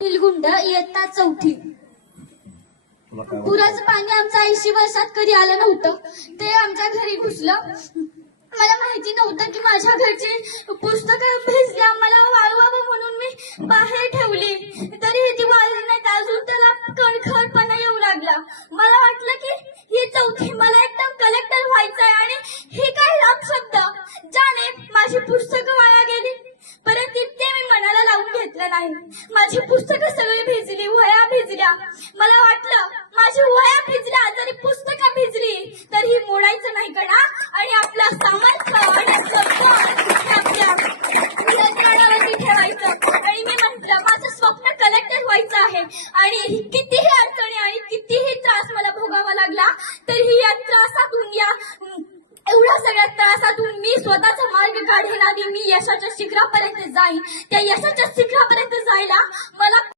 निलगुंड इयत्ता चौथी. पुराचं पाणी आमच्या 80 वर्षात कधी आलं नव्हतं. ते आमच्या घरी घुसलं. मला माहिती नव्हतं की माझ्या घरची पुस्तकं भिजल्या. मला वाळवावं म्हणून मी बाहेर ठेवली, तरी ती वाळली नाहीत. अजून त्याला कणखरपणा येऊ लागला. मला वाटलं की ही चौथी, मला एकदम कलेक्टर व्हायचंय. आणि हे काय राम शब्द, ज्याने माझी पुस्तकं वाया गेली. परंतु ते मी मनाला लावून घेतलं नाही. माझी पुस्तकं सगळी भिजली, वह्या भिजल्या. मला वाटलं माझी वह्या भिजल्या, जरी पुस्तकं भिजली तर ही मोडायचं नाही का ना. आणि आपला सामर्थ्य आणि आपल्या नियंत्रणावरती ठेवायचं. आणि मी म्हटलं माझं स्वप्न कलेक्टर व्हायचं आहे. आणि कितीही अडचणी आणि कितीही त्रास मला भोगावा लागला, तरी या त्रासातून, या एवढ्या सगळ्या त्रासातून मी स्वतःचा मार्ग काढेन आणि मी यशाच्या शिखरापर्यंत जाईन. त्या यशाच्या शिखरापर्यंत जायला मला